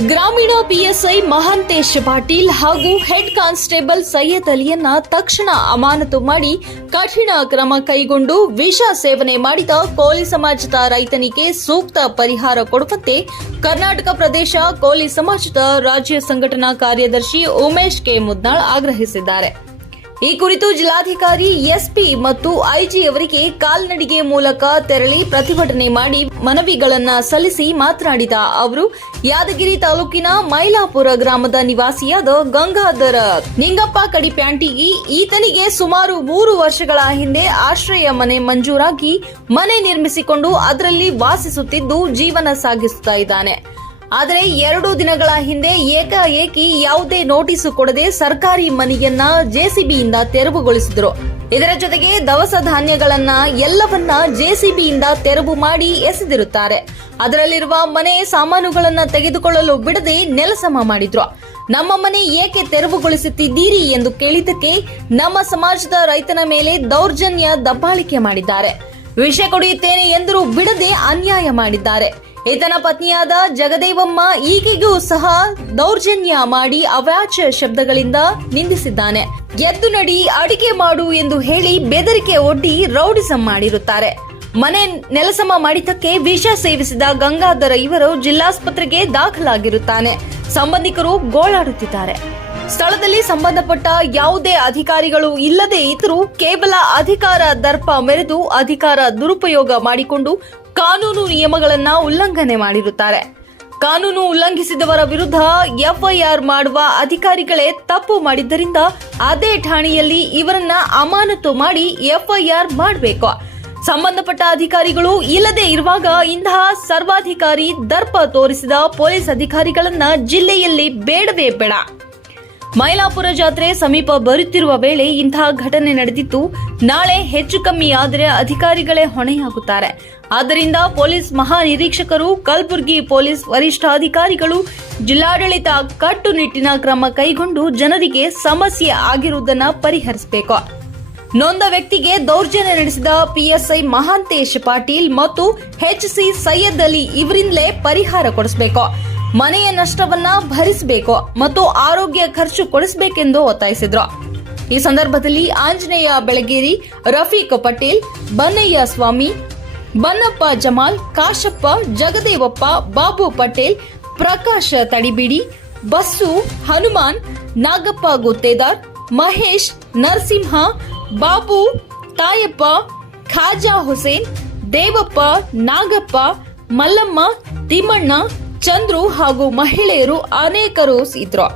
ಗ್ರಾಮೀಣ ಪಿಎಸ್ಐ ಮಹಾಂತೇಶ್ ಪಾಟೀಲ್ ಹಾಗೂ head constable Syed ಅಲಿಯನ್ನ ತಕ್ಷಣ ಅಮಾನತು ಮಾಡಿ ಕಠಿಣ ಕ್ರಮ ಕೈಗೊಂಡು ವಿಷ ಸೇವನೆ ಮಾಡಿದ ಕೋಲಿ ಸಮಾಜದ ರೈತನಿಗೆ ಸೂಕ್ತ ಪರಿಹಾರ ಕೊಡುವಂತೆ ಕರ್ನಾಟಕ ಪ್ರದೇಶ ಕೋಲಿ ಸಮಾಜದ ರಾಜ್ಯ ಸಂಘಟನಾ ಕಾರ್ಯದರ್ಶಿ ಉಮೇಶ್ ಕೆ ಮುದ್ನಾಳ್ ಆಗ್ರಹಿಸಿದ್ದಾರೆ. ಈ ಕುರಿತು ಜಿಲ್ಲಾಧಿಕಾರಿ ಎಸ್ಪಿ ಮತ್ತು ಐಜಿ ಅವರಿಗೆ ಕಾಲ್ನಡಿಗೆ ಮೂಲಕ ತೆರಳಿ ಪ್ರತಿಭಟನೆ ಮಾಡಿ ಮನವಿಗಳನ್ನ ಸಲ್ಲಿಸಿ ಮಾತನಾಡಿದ ಅವರು, ಯಾದಗಿರಿ ತಾಲೂಕಿನ ಮೈಲಾಪುರ ಗ್ರಾಮದ ನಿವಾಸಿಯಾದ ಗಂಗಾಧರ ನಿಂಗಪ್ಪ ಕಡಿಪ್ಯಾಂಟಿಗಿ ಈತನಿಗೆ ಸುಮಾರು ಮೂರು ವರ್ಷಗಳ ಹಿಂದೆ ಆಶ್ರಯ ಮನೆ ಮಂಜೂರಾಗಿ ಮನೆ ನಿರ್ಮಿಸಿಕೊಂಡು ಅದರಲ್ಲಿ ವಾಸಿಸುತ್ತಿದ್ದು ಜೀವನ ಸಾಗಿಸುತ್ತಾ ಇದ್ದಾನೆ. ಆದರೆ ಎರಡು ದಿನಗಳ ಹಿಂದೆ ಏಕಾಏಕಿ ಯಾವುದೇ ನೋಟಿಸ್ ಕೊಡದೆ ಸರ್ಕಾರಿ ಮನೆಯನ್ನ ಜೆಸಿಬಿಯಿಂದ ತೆರವುಗೊಳಿಸಿದರು. ಇದರ ಜೊತೆಗೆ ದವಸ ಧಾನ್ಯಗಳನ್ನ ಎಲ್ಲವನ್ನ ಜೆಸಿಬಿಯಿಂದ ತೆರವು ಮಾಡಿ ಎಸೆದಿರುತ್ತಾರೆ. ಅದರಲ್ಲಿರುವ ಮನೆ ಸಾಮಾನುಗಳನ್ನ ತೆಗೆದುಕೊಳ್ಳಲು ಬಿಡದೆ ನೆಲಸಮ ಮಾಡಿದ್ರು. ನಮ್ಮ ಮನೆ ಏಕೆ ತೆರವುಗೊಳಿಸುತ್ತಿದ್ದೀರಿ ಎಂದು ಕೇಳಿದ್ದಕ್ಕೆ ನಮ್ಮ ಸಮಾಜದ ರೈತನ ಮೇಲೆ ದೌರ್ಜನ್ಯ ದಬ್ಬಾಳಿಕೆ ಮಾಡಿದ್ದಾರೆ. ವಿಷ ಕುಡಿಯುತ್ತೇನೆ ಎಂದರೂ ಬಿಡದೆ ಅನ್ಯಾಯ ಮಾಡಿದ್ದಾರೆ. ಈತನ ಪತ್ನಿಯಾದ ಜಗದೇವಮ್ಮ ಈಗಿಗೂ ಸಹ ದೌರ್ಜನ್ಯ ಮಾಡಿ ಅವ್ಯಾಚ ಶಬ್ದಗಳಿಂದ ನಿಂದಿಸಿದ್ದಾನೆ. ಎದ್ದು ನಡಿ, ಅಡಿಗೆ ಮಾಡು ಎಂದು ಹೇಳಿ ಬೆದರಿಕೆ ಒಡ್ಡಿ ರೌಡಿಸಂ ಮಾಡಿರುತ್ತಾರೆ. ಮನೆ ನೆಲಸಮ ಮಾಡಿದ್ದಕ್ಕೆ ವಿಷ ಸೇವಿಸಿದ ಗಂಗಾಧರ ಇವರು ಜಿಲ್ಲಾಸ್ಪತ್ರೆಗೆ ದಾಖಲಾಗಿರುತ್ತಾನೆ. ಸಂಬಂಧಿಕರು ಗೋಳಾಡುತ್ತಿದ್ದಾರೆ. ಸ್ಥಳದಲ್ಲಿ ಸಂಬಂಧಪಟ್ಟ ಯಾವುದೇ ಅಧಿಕಾರಿಗಳು ಇಲ್ಲದೆ ಇದ್ದರೂ ಕೇವಲ ಅಧಿಕಾರ ದರ್ಪ ಮೆರೆದು ಅಧಿಕಾರ ದುರುಪಯೋಗ ಮಾಡಿಕೊಂಡು ಕಾನೂನು ನಿಯಮಗಳನ್ನ ಉಲ್ಲಂಘನೆ ಮಾಡಿರುತ್ತಾರೆ. ಕಾನೂನು ಉಲ್ಲಂಘಿಸಿದವರ ವಿರುದ್ಧ ಎಫ್ಐಆರ್ ಮಾಡುವ ಅಧಿಕಾರಿಗಳೇ ತಪ್ಪು ಮಾಡಿದ್ದರಿಂದ ಅದೇ ಠಾಣೆಯಲ್ಲಿ ಇವರನ್ನ ಅಮಾನತು ಮಾಡಿ ಎಫ್ಐಆರ್ ಮಾಡಬೇಕು. ಸಂಬಂಧಪಟ್ಟ ಅಧಿಕಾರಿಗಳು ಇಲ್ಲದೆ ಇರುವಾಗ ಇಂತಹ ಸರ್ವಾಧಿಕಾರಿ ದರ್ಪ ತೋರಿಸಿದ ಪೊಲೀಸ್ ಅಧಿಕಾರಿಗಳನ್ನ ಜಿಲ್ಲೆಯಲ್ಲಿ ಬೇಡವೇ ಬೇಡ. ಮೈಲಾಪುರ ಜಾತ್ರೆ ಸಮೀಪ ಬರುತ್ತಿರುವ ವೇಳೆ ಇಂತಹ ಘಟನೆ ನಡೆದಿತ್ತು ನಾಳೆ ಹೆಚ್ಚು ಕಮ್ಮಿ ಆದರೆ ಅಧಿಕಾರಿಗಳೇ ಹೊಣೆಯಾಗುತ್ತಾರೆ. ಆದ್ದರಿಂದ ಪೊಲೀಸ್ ಮಹಾನಿರೀಕ್ಷಕರು, ಕಲಬುರಗಿ ಪೊಲೀಸ್ ವರಿಷ್ಠಾಧಿಕಾರಿಗಳು, ಜಿಲ್ಲಾಡಳಿತ ಕಟ್ಟುನಿಟ್ಟಿನ ಕ್ರಮ ಕೈಗೊಂಡು ಜನರಿಗೆ ಸಮಸ್ಯೆ ಆಗಿರುವುದನ್ನು ಪರಿಹರಿಸಬೇಕು. ನೊಂದ ವ್ಯಕ್ತಿಗೆ ದೌರ್ಜನ್ಯ ನಡೆಸಿದ ಪಿಎಸ್ಐ ಮಹಾಂತೇಶ್ ಪಾಟೀಲ್ ಮತ್ತು ಎಚ್ಸಿ ಸೈಯದ್ ಅಲಿ ಇವರಿಂದಲೇ ಪರಿಹಾರ ಕೊಡಿಸಬೇಕು. ಮನೆಯ ನಷ್ಟವನ್ನ ಭರಿಸಬೇಕು ಮತ್ತು ಆರೋಗ್ಯ ಖರ್ಚು ಕೊಡಿಸಬೇಕೆಂದು ಒತ್ತಾಯಿಸಿದ್ರು. ಈ ಸಂದರ್ಭದಲ್ಲಿ ಆಂಜನೇಯ ಬೆಳಗೇರಿ ರಫೀಕ್ ಪಟೇಲ್, ಬನ್ನಯ್ಯ ಸ್ವಾಮಿ, ಬನ್ನಪ್ಪ ಜಮಾಲ್, ಕಾಶಪ್ಪ, ಜಗದೇವಪ್ಪ, ಬಾಬು ಪಟೇಲ್, ಪ್ರಕಾಶ ತಡಿಬಿಡಿ, ಬಸ್ಸು, ಹನುಮಾನ್, ನಾಗಪ್ಪ ಗುತ್ತೇದಾರ್, ಮಹೇಶ್, ನರಸಿಂಹ, ಬಾಬು, ತಾಯಪ್ಪ, ಖಾಜಾ ಹುಸೇನ್, ದೇವಪ್ಪ, ನಾಗಪ್ಪ, ಮಲ್ಲಮ್ಮ, ತಿಮ್ಮಣ್ಣ ಚಂದ್ರು ಹಾಗೂ ಮಹಿಳೆಯರು ಅನೇಕರು ಇದ್ರು